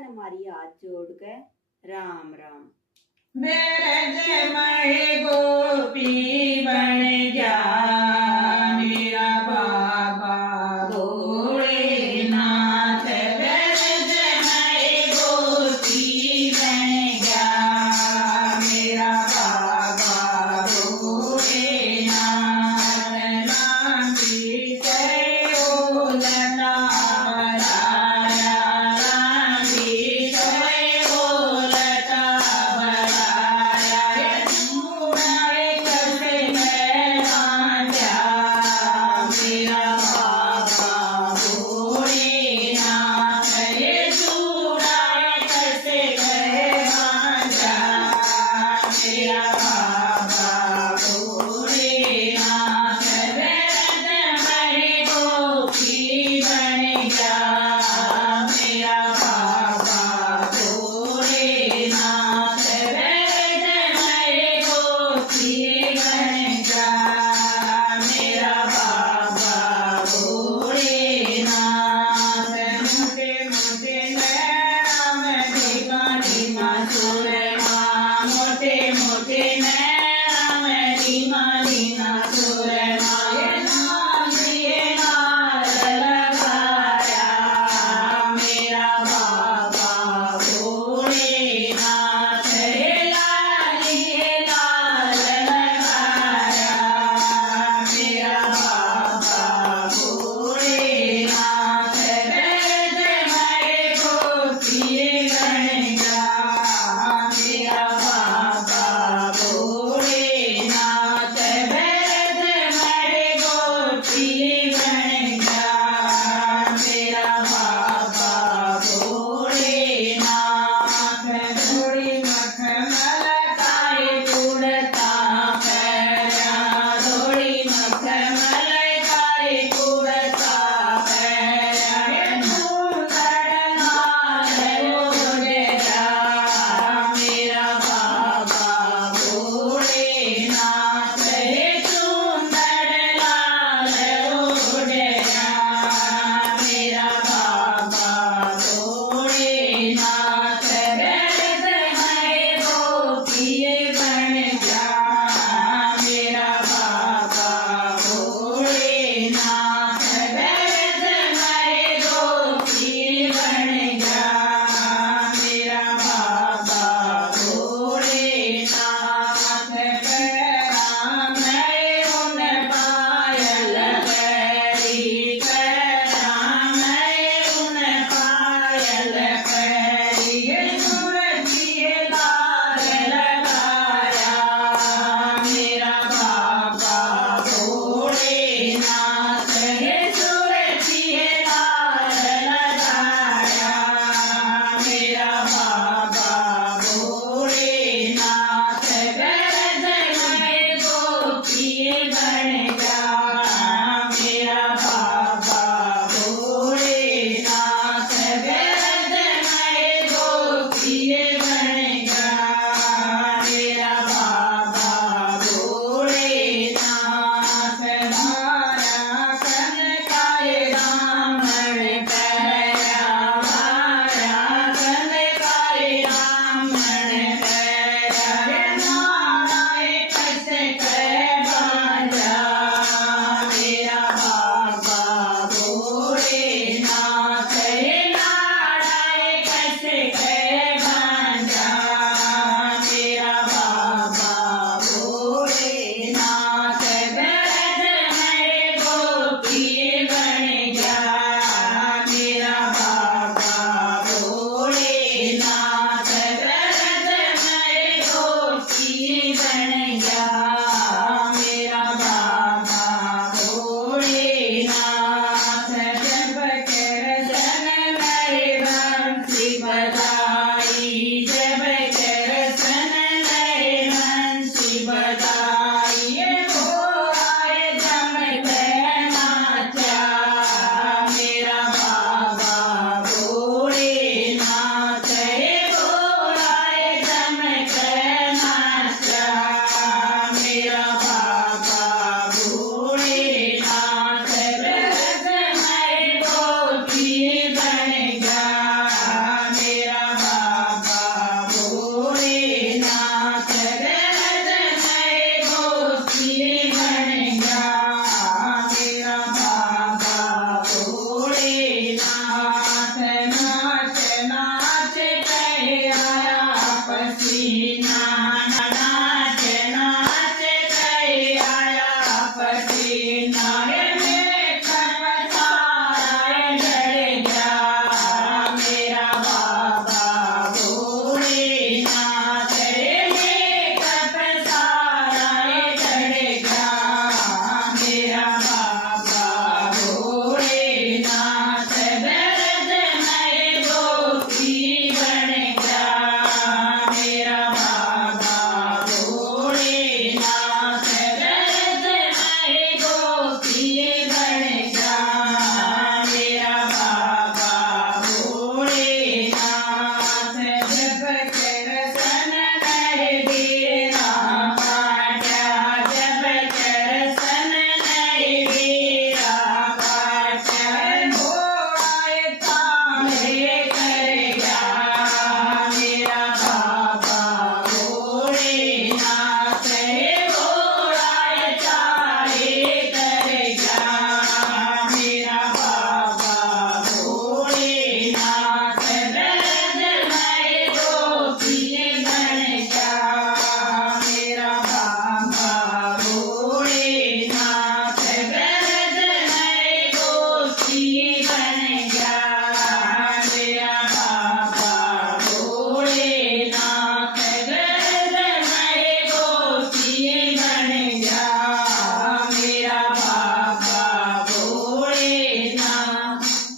અને મારી હાથ જોડ કે રામ રામ। ब्रज में गोपी बन जा मेरा बाबा भोलेनाथ। ब्रज में गोपी बन जा मेरा बाबा भोलेनाथ। लांगी करो लता बराया, लांगी करो लता बराया। चूड़ाए करते मैं जा मेरा बाबा भोलेनाथ। ये चूड़ाए करते मैं जा मेरा बाबा भोलेनाथ। ब्रज में गोपी बन जा मेरा बाबा भोलेनाथ। ब्रज में गोपी बन जा मेरा बाबा भोलेनाथ। मोटे मोटे नैना में धीमा धीमा सुरमा, मोटे मोटे नैना में धीमा धीमा सुरमा। ये नाम दिए नाल लगाया मेरा बाबा भोलेनाथ। हे लाल दिए नाल लगाया मेरा बाबा भोलेनाथ। ब्रज में गोपी बन जा मेरा बाबा भोलेनाथ। ब्रज में गोपी बन जा मेरा बाबा भोलेनाथ। थोड़ी मखमल काय कुड़ता पैरा, थोड़ी मखमल काय कुड़ता पैरा। चूंदड़ लाल ओढ़ा मेरा बाबा भोलेनाथ। हे चूंदड़ लाल ओढ़ा मेरा बाबा भोलेनाथ। ब्रज में गोपी बन जा मेरा बाबा भोलेनाथ। ब्रज में गोपी बन जा मेरा बाबा भोलेनाथ। पैरा में उन पायल पैरी, पैरा में उन पायल